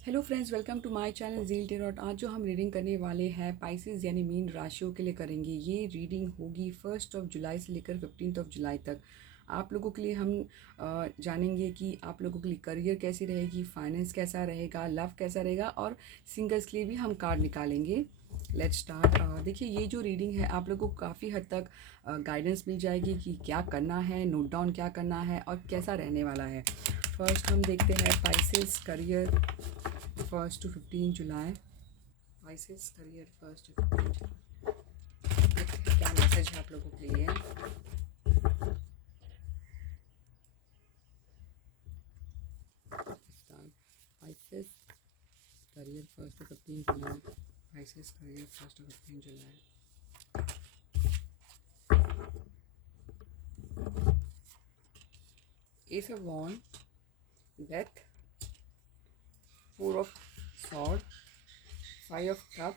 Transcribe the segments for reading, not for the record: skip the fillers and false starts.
Hello friends, welcome to my channel zeal tarot. आज जो हम रीडिंग करने वाले हैं पाइसेस यानी मीन राशियों के लिए करेंगे। ये रीडिंग होगी 1 जुलाई से लेकर 15 जुलाई तक। आप लोगों के लिए हम जानेंगे कि आप लोगों के लिए करियर कैसी रहेगी, फाइनेंस कैसा रहेगा, लव कैसा रहेगा और सिंगल्स के लिए भी हम कार्ड निकालेंगे। Let's start. देखिए, ये जो रीडिंग है आप लोगों को काफ़ी हद तक गाइडेंस मिल जाएगी कि क्या करना है, नोट डाउन क्या करना है और कैसा रहने वाला है। फर्स्ट हम देखते हैं पाइसेस करियर 1 to 15 जुलाई। वाइसेस करियर 1 to 15 जुलाई। देखते हैं क्या मैसेज है आप लोगों के लिए। वाइसेस करियर 1 to 15 जुलाई। वाइसेस करियर 1 to 15 जुलाई। Ace of wand, death, 4 of sword, 5 of cup.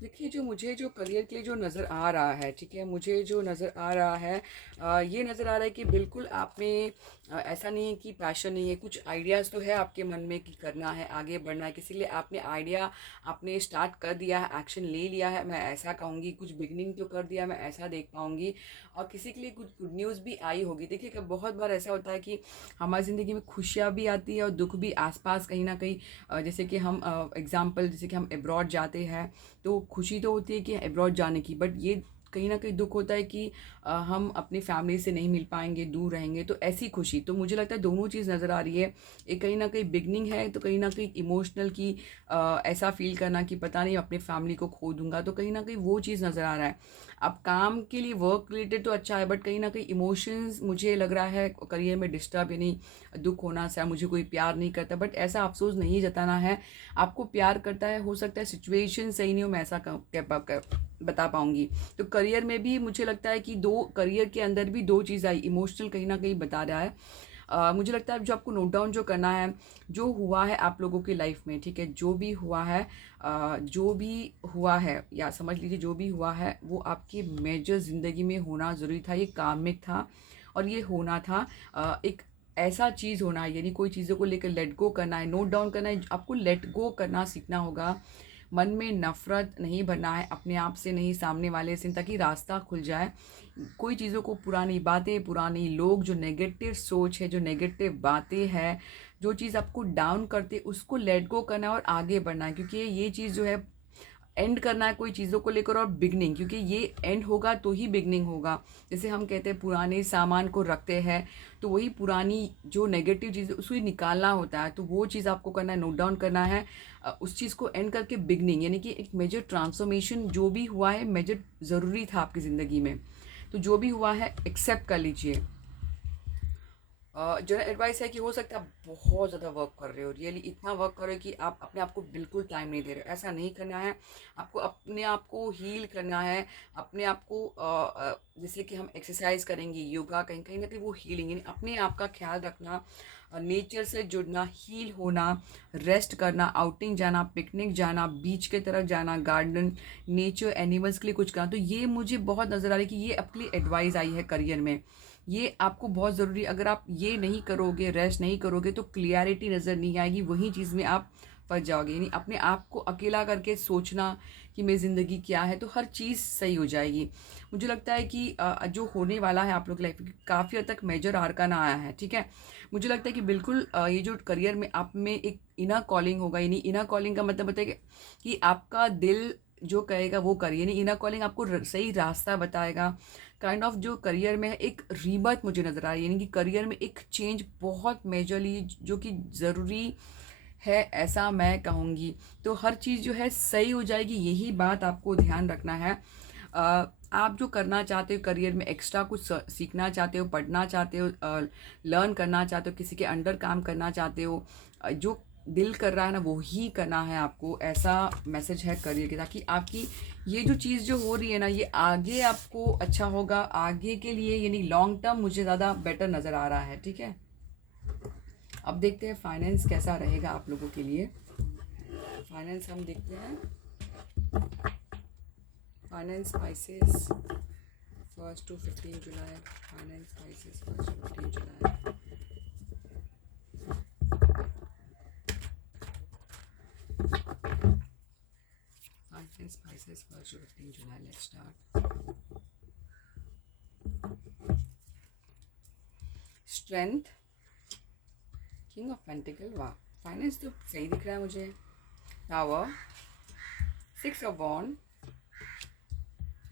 देखिए, जो करियर के लिए जो नज़र आ रहा है, ठीक है, मुझे जो नज़र आ रहा है ये नज़र आ रहा है कि बिल्कुल आप में ऐसा नहीं है कि पैशन नहीं है। कुछ आइडियाज़ तो है आपके मन में कि करना है, आगे बढ़ना है, किसी लिए आपने आइडिया आपने स्टार्ट कर दिया है, एक्शन ले लिया है, मैं ऐसा कहूँगी। कुछ बिगनिंग तो कर दिया, मैं ऐसा देख पाऊँगी। और किसी के लिए कुछ गुड न्यूज़ भी आई होगी। देखिए कि बहुत बार ऐसा होता है कि हमारी ज़िंदगी में खुशियाँ भी आती है और दुख भी आसपास कहीं ना कहीं। जैसे कि हम एग्ज़ाम्पल, जैसे कि हम अब्रॉड जाते हैं तो खुशी तो होती है कि अब्रॉड जाने की, बट ये कहीं ना कहीं दुख होता है कि हम अपनी फैमिली से नहीं मिल पाएंगे, दूर रहेंगे। तो ऐसी खुशी, तो मुझे लगता है दोनों चीज़ नज़र आ रही है। एक कहीं ना कहीं बिगनिंग है तो कहीं ना कहीं इमोशनल की ऐसा फील करना कि पता नहीं अपनी फैमिली को खो दूंगा, तो कहीं ना कहीं वो चीज़ नज़र आ रहा है। अब काम के लिए वर्क रिलेटेड तो अच्छा है, बट कहीं ना कहीं इमोशंस मुझे लग रहा है करियर में डिस्टर्ब, यानी दुख होना सा, मुझे कोई प्यार नहीं करता, बट ऐसा अफसोस नहीं जताना है। आपको प्यार करता है, हो सकता है सिचुएशन सही नहीं हो, मैं ऐसा बता पाऊंगी। तो करियर में भी मुझे लगता है कि करियर के अंदर भी दो चीज़ आई, इमोशनल कहीं ना कहीं बता रहा है। मुझे लगता है जो आपको नोट डाउन जो करना है, जो हुआ है आप लोगों की लाइफ में, ठीक है, जो भी हुआ है, जो भी हुआ है, या समझ लीजिए जो भी हुआ है वो आपकी मेजर ज़िंदगी में होना ज़रूरी था। ये कार्मिक था और ये होना था। एक ऐसा चीज़ होना है, यानी कोई चीज़ों को लेकर लेट गो करना है, नोट डाउन करना है। आपको लेट गो करना सीखना होगा। मन में नफ़रत नहीं भरना है, अपने आप से नहीं, सामने वाले से, ताकि रास्ता खुल जाए। कोई चीज़ों को, पुरानी बातें, पुरानी लोग, जो नेगेटिव सोच है, जो नेगेटिव बातें हैं, जो चीज़ आपको डाउन करते, उसको लेट गो करना है और आगे बढ़ना है। क्योंकि ये चीज़ जो है, एंड करना है कोई चीज़ों को लेकर और बिगनिंग, क्योंकि ये एंड होगा तो ही बिगनिंग होगा। जैसे हम कहते हैं पुराने सामान को रखते हैं, तो वही पुरानी जो नेगेटिव चीज़ उसको ही निकालना होता है। तो वो चीज़ आपको करना है, नोट डाउन करना है। उस चीज़ को एंड करके बिगनिंग, यानी कि एक मेजर ट्रांसफॉर्मेशन जो भी हुआ है, मेजर ज़रूरी था आपकी ज़िंदगी में। तो जो भी हुआ है एक्सेप्ट कर लीजिए। जनरल एडवाइस है कि हो सकता है आप बहुत ज़्यादा वर्क कर रहे हो, रियली इतना वर्क कर रहे हो कि आप अपने आप को बिल्कुल टाइम नहीं दे रहे हो। ऐसा नहीं करना है। आपको अपने आप को हील करना है। अपने आप को जैसे कि हम एक्सरसाइज करेंगे, योगा, कहीं कहीं ना कहीं वो हीलिंग, यानी अपने आप का ख्याल रखना, नेचर से जुड़ना, हील होना, रेस्ट करना, आउटिंग जाना, पिकनिक जाना, बीच के तरफ जाना, गार्डन, नेचर, एनिमल्स के लिए कुछ करना। तो ये मुझे बहुत नज़र आ रहा है कि ये आपके लिए एडवाइस आई है करियर में। ये आपको बहुत ज़रूरी, अगर आप ये नहीं करोगे, रेस्ट नहीं करोगे, तो क्लियरिटी नज़र नहीं आएगी, वही चीज़ में आप फंस जाओगे। यानी अपने आप को अकेला करके सोचना कि मेरी ज़िंदगी क्या है, तो हर चीज़ सही हो जाएगी। मुझे लगता है कि जो होने वाला है आप लोग लाइफ में, काफ़ी हद तक मेजर आर्काना आया है, ठीक है। मुझे लगता है कि बिल्कुल ये जो करियर में आप में एक इनर कॉलिंग होगा, यानी इनर कॉलिंग का मतलब होता है कि आपका दिल जो कहेगा वो करिए, यानी इनर कॉलिंग आपको सही रास्ता बताएगा। काइंड ऑफ जो करियर में है एक रीबर्थ मुझे नज़र आ रही है, यानी कि करियर में एक चेंज बहुत मेजरली जो कि ज़रूरी है, ऐसा मैं कहूँगी। तो हर चीज़ जो है सही हो जाएगी, यही बात आपको ध्यान रखना है। आप जो करना चाहते हो करियर में, एक्स्ट्रा कुछ सीखना चाहते हो, पढ़ना चाहते हो, लर्न करना चाहते हो, किसी के अंडर काम करना चाहते हो, जो दिल कर रहा है ना वो ही करना है आपको, ऐसा मैसेज है करियर के। ताकि आपकी ये जो चीज़ जो हो रही है ना, ये आगे आपको अच्छा होगा, आगे के लिए, यानी लॉन्ग टर्म मुझे ज़्यादा बेटर नज़र आ रहा है, ठीक है। अब देखते हैं फाइनेंस कैसा रहेगा आप लोगों के लिए। फाइनेंस हम देखते हैं। Finance spices 1 to 15 July. Finance spices 1 to 15 July. Yes, Pisces, 1st to 15 July. Let's start. Strength, King of Pentacle. वाह, फाइनेंस तो सही दिख रहा है मुझे. Tower, 6 of Wand,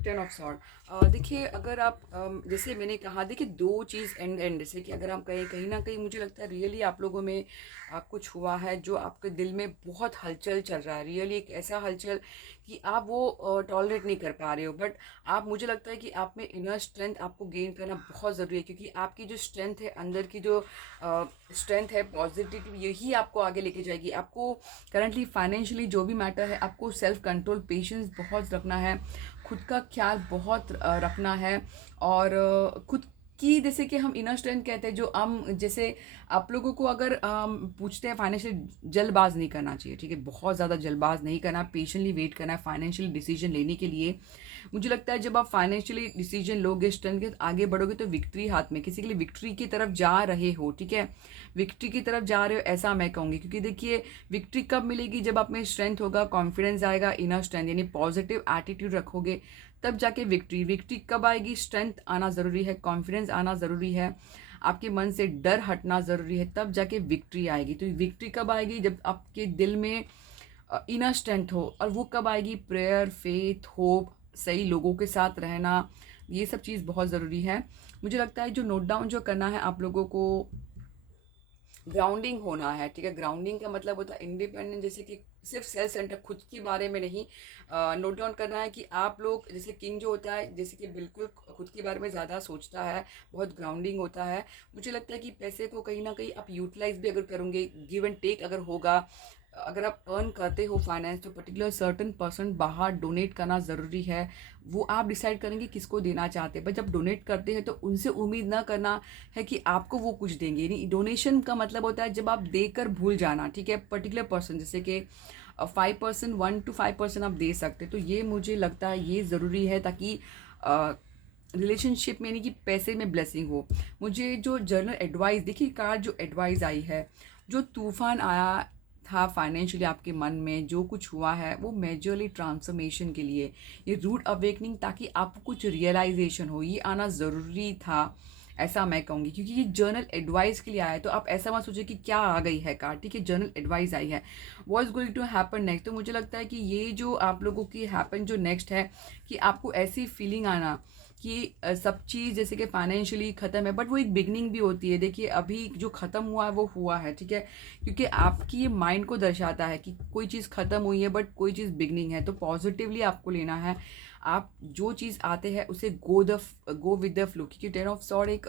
10 of sword. देखिए, अगर आप जैसे मैंने कहा, देखिए दो चीज़ एंड एंड, जैसे कि अगर हम कहीं कहीं ना कहीं, मुझे लगता है रियली आप लोगों में कुछ हुआ है जो आपके दिल में बहुत हलचल चल रहा है. रियली एक ऐसा हलचल कि आप वो टॉलरेट नहीं कर पा रहे हो. बट आप, मुझे लगता है कि आप में इनर स्ट्रेंथ आपको गेन करना बहुत ज़रूरी है, क्योंकि आपकी जो स्ट्रेंथ है, अंदर की जो स्ट्रेंथ है, पॉजिटिव, यही आपको आगे लेके जाएगी. आपको करंटली फाइनेंशियली जो भी मैटर है, आपको सेल्फ कंट्रोल, पेशेंस बहुत रखना है, खुद का ख्याल बहुत रखना है. और खुद की, जैसे कि हम इनर स्ट्रेंथ कहते हैं, जो हम, जैसे आप लोगों को अगर पूछते हैं फाइनेंशियल, जल्दबाज नहीं करना चाहिए. ठीक है, बहुत ज़्यादा जल्दबाज नहीं करना, पेशेंटली वेट करना है फाइनेंशियल डिसीजन लेने के लिए. मुझे लगता है जब आप फाइनेंशियली डिसीजन लोगे, स्ट्रेंथ के आगे बढ़ोगे, तो विक्ट्री हाथ में, किसी के लिए विक्ट्री की तरफ जा रहे हो. ठीक है, विक्ट्री की तरफ जा रहे हो, ऐसा मैं कहूँगी. क्योंकि देखिए, विक्ट्री कब मिलेगी? जब आप में स्ट्रेंथ होगा, कॉन्फिडेंस आएगा, इनर स्ट्रेंथ यानी पॉजिटिव एटीट्यूड रखोगे, तब जाके विक्ट्री. विक्ट्री कब आएगी? स्ट्रेंथ आना ज़रूरी है, कॉन्फिडेंस आना ज़रूरी है, आपके मन से डर हटना ज़रूरी है, तब जाके विक्ट्री आएगी. तो विक्ट्री कब आएगी? जब आपके दिल में इनर स्ट्रेंथ हो. और वो कब आएगी? प्रेयर, फेथ, होप, सही लोगों के साथ रहना, ये सब चीज़ बहुत ज़रूरी है. मुझे लगता है जो नोट डाउन जो करना है आप लोगों को, ग्राउंडिंग होना है. ठीक है, ग्राउंडिंग का मतलब होता है इंडिपेंडेंट, जैसे कि सिर्फ सेल्फ सेंटर, खुद के बारे में नहीं. नोट डाउन करना है कि आप लोग, जैसे किंग जो होता है, जैसे कि बिल्कुल खुद के बारे में ज़्यादा सोचता है, बहुत ग्राउंडिंग होता है. मुझे लगता है कि पैसे को कहीं ना कहीं आप यूटिलाइज भी अगर करोगे, गिव एंड टेक अगर होगा, अगर आप अर्न करते हो फाइनेंस, तो पर्टिकुलर सर्टन परसेंट बाहर डोनेट करना ज़रूरी है. वो आप डिसाइड करेंगे किसको देना चाहते हैं. पर जब डोनेट करते हैं तो उनसे उम्मीद ना करना है कि आपको वो कुछ देंगे. यानी डोनेशन का मतलब होता है जब आप देकर भूल जाना. ठीक है, पर्टिकुलर पर्सन, जैसे कि 5%, 1 to 5% आप दे सकते. तो ये मुझे लगता है ये ज़रूरी है, ताकि रिलेशनशिप में, यानी कि पैसे में ब्लेसिंग हो. मुझे जो जर्नल एडवाइस, देखिए कार्ड जो एडवाइस आई है, जो तूफान आया था फाइनेंशियली आपके मन में, जो कुछ हुआ है वो मेजरली ट्रांसफॉर्मेशन के लिए, ये रूट अवेकनिंग, ताकि आपको कुछ रियलाइजेशन हो, ये आना ज़रूरी था, ऐसा मैं कहूँगी. क्योंकि ये जर्नल एडवाइस के लिए आया है, तो आप ऐसा मत सोचिए कि क्या आ गई है कार्ड. ठीक है, जर्नल एडवाइस आई है, what is going to happen next. तो मुझे लगता है कि ये जो आप लोगों की हैपन जो नेक्स्ट है, कि आपको ऐसी फीलिंग आना कि सब चीज़ जैसे कि फाइनेंशियली ख़त्म है, बट वो एक बिगनिंग भी होती है. देखिए, अभी जो ख़त्म हुआ है वो हुआ है. ठीक है, क्योंकि आपकी ये माइंड को दर्शाता है कि कोई चीज़ ख़त्म हुई है, बट कोई चीज़ बिगनिंग है. तो पॉजिटिवली आपको लेना है. आप जो चीज़ आते हैं उसे गो विद द फ्लो. क्योंकि 10 ऑफ सॉर्ड एक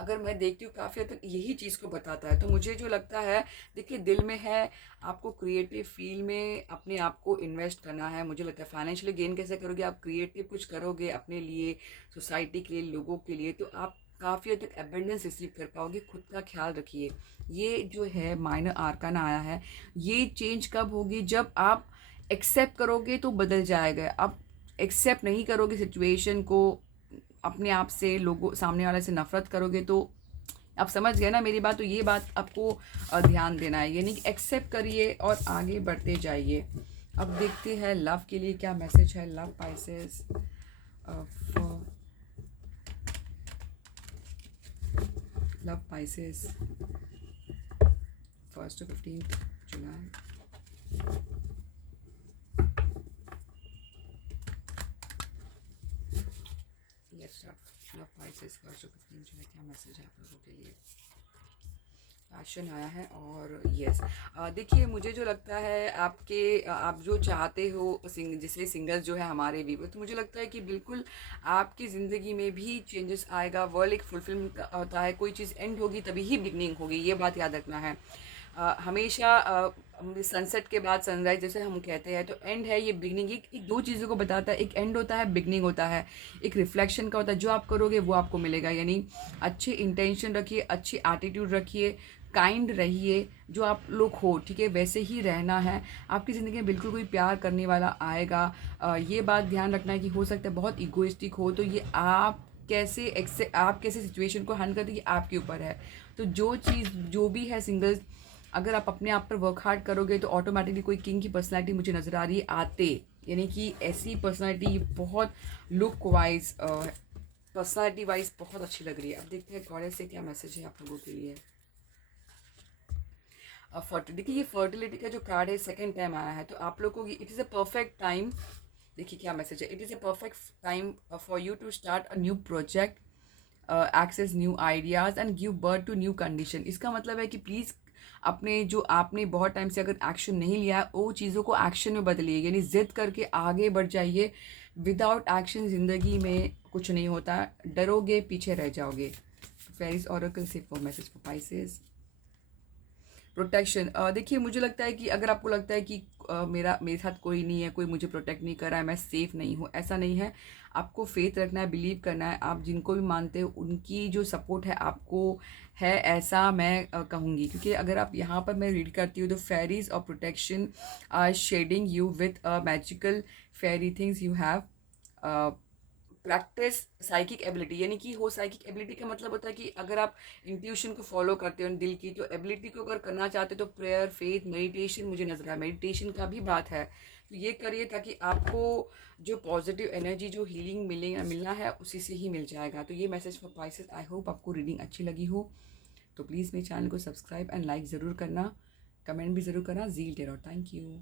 अगर मैं देखती हूँ काफ़ी हद तक यही चीज़ को बताता है. तो मुझे जो लगता है, देखिए दिल में है, आपको क्रिएटिव फील्ड में अपने आप को इन्वेस्ट करना है. मुझे लगता है फाइनेंशियली गेन कैसे करोगे? आप क्रिएटिव कुछ करोगे अपने लिए, सोसाइटी के लिए, लोगों के लिए, तो आप काफ़ी हद तक एबंडेंस रिसीव कर पाओगे. खुद का ख्याल रखिए. ये जो है माइनर आर्काना आया है, ये चेंज कब होगी? जब आप एक्सेप्ट करोगे तो बदल जाएगा. आप एक्सेप्ट नहीं करोगे सिचुएशन को, अपने आप से, लोगों सामने वाले से नफरत करोगे, तो आप समझ गए ना मेरी बात. तो ये बात आपको ध्यान देना है, यानी कि एक्सेप्ट करिए और आगे बढ़ते जाइए. अब देखते हैं लव के लिए क्या मैसेज है. Love Pisces, love Pisces, 1st to 15th July. Love Pisces, 1st to 15th जुलाई, क्या मैसेज है आप लोगों के लिए? पैशन आया है. और यस, देखिए मुझे जो लगता है, आप जो चाहते हो, जैसे सिंगल्स जो है हमारे व्यूवर, तो मुझे लगता है कि बिल्कुल आपकी ज़िंदगी में भी चेंजेस आएगा. वर्ल्ड एक फुलफिलमेंट होता है, कोई चीज़ एंड होगी तभी ही बिगनिंग होगी, ये बात याद रखना है. हमेशा सनसेट के बाद सनराइज जैसे हम कहते हैं, तो एंड है, ये बिगनिंग, एक दो चीज़ों को बताता है. एक एंड होता है, बिगनिंग होता है, एक रिफ्लेक्शन का होता है. जो आप करोगे वो आपको मिलेगा. यानी अच्छे इंटेंशन रखिए, अच्छी एटीट्यूड रखिए, काइंड रहिए, जो आप लोग हो. ठीक है, वैसे ही रहना है. आपकी ज़िंदगी में बिल्कुल कोई प्यार करने वाला आएगा. ये बात ध्यान रखना है कि हो सकता है बहुत इगोइस्टिक हो, तो ये आप कैसे सिचुएशन को हैंडल करते हैं, ये आपके ऊपर है. तो जो चीज़ जो भी है सिंगल्स, अगर आप अपने आप पर वर्क हार्ड करोगे तो ऑटोमेटिकली कोई किंग की पर्सनैलिटी मुझे नज़र आ रही है आते, यानी कि ऐसी पर्सनैलिटी बहुत लुक वाइज, पर्सनैलिटी वाइज बहुत अच्छी लग रही है। अब देखते हैं गॉडेस से क्या मैसेज है आप लोगों के लिए। देखिए ये फर्टिलिटी का जो कार्ड है सेकंड टाइम आया है, तो आप लोगों की it is a perfect time. देखिए क्या मैसेज है, it is a perfect time for you to start a new project, access new ideas and give birth to new condition. इसका मतलब है कि प्लीज़ अपने जो आपने बहुत टाइम से अगर एक्शन नहीं लिया है वो चीज़ों को एक्शन में बदलिए, यानी ज़िद करके आगे बढ़ जाइए। विदाउट एक्शन ज़िंदगी में कुछ नहीं होता, डरोगे पीछे रह जाओगे। फेरिस ऑरेकल से for message for Pisces. Protection, देखिए मुझे लगता है कि अगर आपको लगता है कि मेरे साथ कोई नहीं है, कोई मुझे प्रोटेक्ट नहीं कर रहा है, मैं सेफ़ नहीं हूँ, ऐसा नहीं है। आपको फेथ रखना है, बिलीव करना है। आप जिनको भी मानते हो उनकी जो सपोर्ट है आपको है, ऐसा मैं कहूँगी। क्योंकि अगर आप यहाँ पर मैं रीड करती हूँ तो फेरीज और protection are shedding you with magical fairy things you have practice psychic ability, यानी कि हो साइकिक एबिलिटी का मतलब होता है कि अगर आप इंट्यूशन को फॉलो करते हो दिल की, तो एबिलिटी को अगर करना चाहते हो तो प्रेयर, फेथ, मेडिटेशन मुझे नजर आया, मेडिटेशन का भी बात है, तो ये करिए ताकि आपको जो पॉजिटिव एनर्जी, जो हीलिंग मिलना है उसी से ही मिल जाएगा। तो ये message for Pisces. I hope आपको रीडिंग अच्छी लगी हो, तो प्लीज़ मेरे चैनल को सब्सक्राइब एंड लाइक ज़रूर करना, कमेंट भी ज़रूर करना। Zeal tarot, thank you.